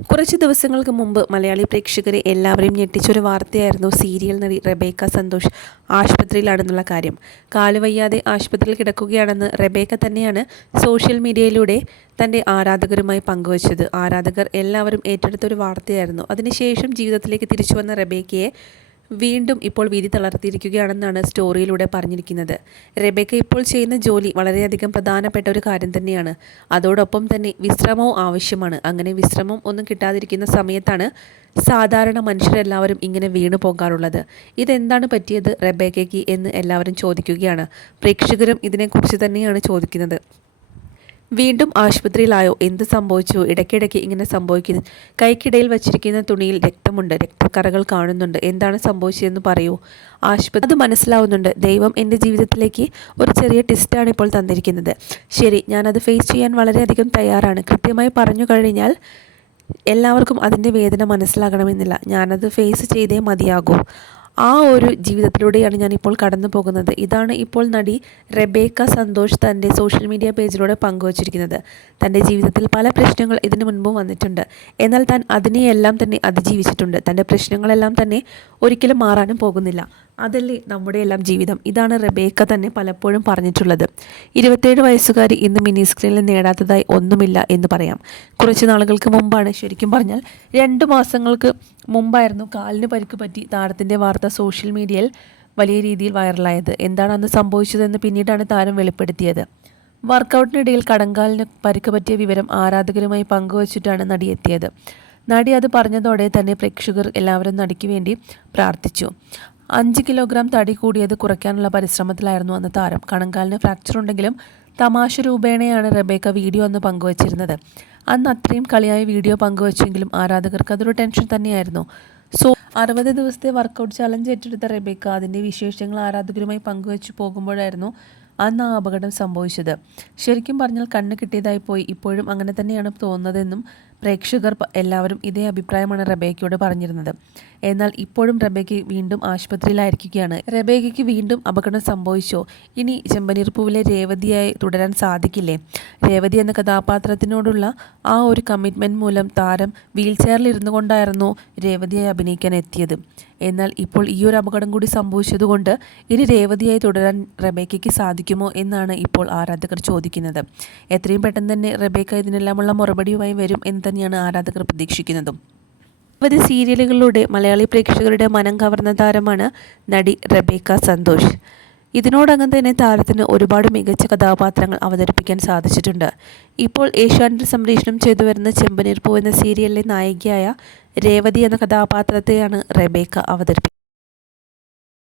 കുറച്ച് ദിവസങ്ങൾക്ക് മുമ്പ് മലയാളി പ്രേക്ഷകരെ എല്ലാവരെയും ഞെട്ടിച്ചൊരു വാർത്തയായിരുന്നു സീരിയൽ നടി റെബേക്ക സന്തോഷ് ആശുപത്രിയിലാണെന്നുള്ള കാര്യം. കാലുവയ്യാതെ ആശുപത്രിയിൽ കിടക്കുകയാണെന്ന് റെബേക്ക തന്നെയാണ് സോഷ്യൽ മീഡിയയിലൂടെ തൻ്റെ ആരാധകരുമായി പങ്കുവച്ചത്. ആരാധകർ എല്ലാവരും ഏറ്റെടുത്തൊരു വാർത്തയായിരുന്നു. അതിനുശേഷം ജീവിതത്തിലേക്ക് തിരിച്ചു വന്ന റെബേക്കയെ വീണ്ടും ഇപ്പോൾ വിധി തളർത്തിയിരിക്കുകയാണെന്നാണ് സ്റ്റോറിയിലൂടെ പറഞ്ഞിരിക്കുന്നത്. റെബേക്ക ഇപ്പോൾ ചെയ്യുന്ന ജോലി വളരെയധികം പ്രധാനപ്പെട്ട ഒരു കാര്യം തന്നെയാണ്. അതോടൊപ്പം തന്നെ വിശ്രമവും ആവശ്യമാണ്. അങ്ങനെ വിശ്രമം ഒന്നും കിട്ടാതിരിക്കുന്ന സമയത്താണ് സാധാരണ മനുഷ്യരെല്ലാവരും ഇങ്ങനെ വീണു പോകാറുള്ളത്. ഇതെന്താണ് പറ്റിയത് റെബേക്കയ്ക്ക് എന്ന് എല്ലാവരും ചോദിക്കുകയാണ്. പ്രേക്ഷകരും ഇതിനെക്കുറിച്ച് തന്നെയാണ് ചോദിക്കുന്നത്. വീണ്ടും ആശുപത്രിയിലായോ? എന്ത് സംഭവിച്ചു? ഇടയ്ക്കിടയ്ക്ക് ഇങ്ങനെ സംഭവിക്കുന്നു. കൈക്കിടയിൽ വച്ചിരിക്കുന്ന തുണിയിൽ രക്തമുണ്ട്, രക്തക്കറകൾ കാണുന്നുണ്ട്. എന്താണ് സംഭവിച്ചതെന്ന് പറയൂ. ആശുപത്രി അത് മനസ്സിലാവുന്നുണ്ട്. ദൈവം എൻ്റെ ജീവിതത്തിലേക്ക് ഒരു ചെറിയ ടെസ്റ്റാണ് ഇപ്പോൾ തന്നിരിക്കുന്നത്. ശരി, ഞാനത് ഫേസ് ചെയ്യാൻ വളരെയധികം തയ്യാറാണ്. കൃത്യമായി പറഞ്ഞു കഴിഞ്ഞാൽ എല്ലാവർക്കും അതിൻ്റെ വേദന മനസ്സിലാകണമെന്നില്ല. ഞാനത് ഫേസ് ചെയ്തേ മതിയാകൂ. ആ ഒരു ജീവിതത്തിലൂടെയാണ് ഞാനിപ്പോൾ കടന്നു പോകുന്നത്. ഇതാണ് ഇപ്പോൾ നടി റെബേക്ക സന്തോഷ് തൻ്റെ സോഷ്യൽ മീഡിയ പേജിലൂടെ പങ്കുവച്ചിരിക്കുന്നത്. തൻ്റെ ജീവിതത്തിൽ പല പ്രശ്നങ്ങൾ ഇതിനു മുൻപും വന്നിട്ടുണ്ട്. എന്നാൽ താൻ അതിനെയെല്ലാം തന്നെ അതിജീവിച്ചിട്ടുണ്ട്. തൻ്റെ പ്രശ്നങ്ങളെല്ലാം തന്നെ ഒരിക്കലും മാറാനും പോകുന്നില്ല. അതല്ലേ നമ്മുടെ എല്ലാം ജീവിതം. ഇതാണ് റെബേക്ക തന്നെ പലപ്പോഴും പറഞ്ഞിട്ടുള്ളത്. 27 വയസ്സുകാരി ഇന്ന് മിനി സ്ക്രീനിൽ നേടാത്തതായി ഒന്നുമില്ല എന്ന് പറയാം. കുറച്ച് നാളുകൾക്ക് മുമ്പാണ്, ശരിക്കും പറഞ്ഞാൽ 2 മാസങ്ങൾക്ക് മുമ്പായിരുന്നു കാലിന് പരിക്ക് പറ്റി താരത്തിൻ്റെ വാർത്ത സോഷ്യൽ മീഡിയയിൽ വലിയ രീതിയിൽ വൈറലായത്. എന്താണ് അന്ന് സംഭവിച്ചതെന്ന് പിന്നീടാണ് താരം വെളിപ്പെടുത്തിയത്. വർക്കൗട്ടിനിടയിൽ കടങ്കാലിന് പരിക്ക് പറ്റിയ വിവരം ആരാധകരുമായി പങ്കുവച്ചിട്ടാണ് നടി എത്തിയത്. നടി അത് പറഞ്ഞതോടെ തന്നെ പ്രേക്ഷകർ എല്ലാവരും നടിക്ക് വേണ്ടി പ്രാർത്ഥിച്ചു. 5 കിലോഗ്രാം തടി കൂടിയത് കുറയ്ക്കാനുള്ള പരിശ്രമത്തിലായിരുന്നു അന്ന് താരം. കണങ്കാലിന് ഫ്രാക്ചർ ഉണ്ടെങ്കിലും തമാശ രൂപേണയാണ് റെബേക്ക വീഡിയോ അന്ന് പങ്കുവച്ചിരുന്നത്. അന്ന് അത്രയും കളിയായ വീഡിയോ പങ്കുവച്ചെങ്കിലും ആരാധകർക്ക് അതൊരു ടെൻഷൻ തന്നെയായിരുന്നു. 60 ദിവസത്തെ വർക്കൗട്ട് ചലഞ്ച് ഏറ്റെടുത്ത റെബേക്ക അതിൻ്റെ വിശേഷങ്ങൾ ആരാധകരുമായി പങ്കുവച്ചു പോകുമ്പോഴായിരുന്നു അന്ന് ആ അപകടം സംഭവിച്ചത്. ശരിക്കും പറഞ്ഞാൽ കണ്ണ് കിട്ടിയതായി പോയി. ഇപ്പോഴും അങ്ങനെ തന്നെയാണ് തോന്നുന്നതെന്നും പ്രേക്ഷകർ എല്ലാവരും ഇതേ അഭിപ്രായമാണ് റെബേക്കയോട് പറഞ്ഞിരുന്നത്. എന്നാൽ ഇപ്പോഴും റെബേക്ക വീണ്ടും ആശുപത്രിയിലായിരിക്കുകയാണ്. റെബേക്കയ്ക്ക് വീണ്ടും അപകടം സംഭവിച്ചോ? ഇനി ചെമ്പനീർപ്പൂവിലെ രേവതിയായി തുടരാൻ സാധിക്കില്ലേ? രേവതി എന്ന കഥാപാത്രത്തിനോടുള്ള ആ ഒരു കമ്മിറ്റ്മെൻറ്റ് മൂലം താരം വീൽ ചെയറിൽ ഇരുന്നു കൊണ്ടായിരുന്നു രേവതിയായി അഭിനയിക്കാൻ എത്തിയത്. എന്നാൽ ഇപ്പോൾ ഈ ഒരു അപകടം കൂടി സംഭവിച്ചതുകൊണ്ട് ഇനി രേവതിയായി തുടരാൻ റെബേക്കയ്ക്ക് സാധിക്കുമോ എന്നാണ് ഇപ്പോൾ ആരാധകർ ചോദിക്കുന്നത്. എത്രയും പെട്ടെന്ന് തന്നെ റെബേക്ക ഇതിനെല്ലാമുള്ള മറുപടിയുമായി വരും എന്ന് തന്നെയാണ് ആരാധകർ പ്രതീക്ഷിക്കുന്നതും. നിരവധി സീരിയലുകളിലൂടെ മലയാളി പ്രേക്ഷകരുടെ മനം കവർന്ന താരമാണ് നടി റെബേക്ക സന്തോഷ്. ഇതിനോടകം തന്നെ താരത്തിന് ഒരുപാട് മികച്ച കഥാപാത്രങ്ങൾ അവതരിപ്പിക്കാൻ സാധിച്ചിട്ടുണ്ട്. ഇപ്പോൾ ഏഷ്യാനെറ്റിൽ സംപ്രേഷണം ചെയ്തു വരുന്ന ചെമ്പനീർപ്പൂ എന്ന സീരിയലിലെ നായികയായ രേവതി എന്ന കഥാപാത്രത്തെയാണ് റെബേക്ക അവതരിപ്പിക്കുന്നത്.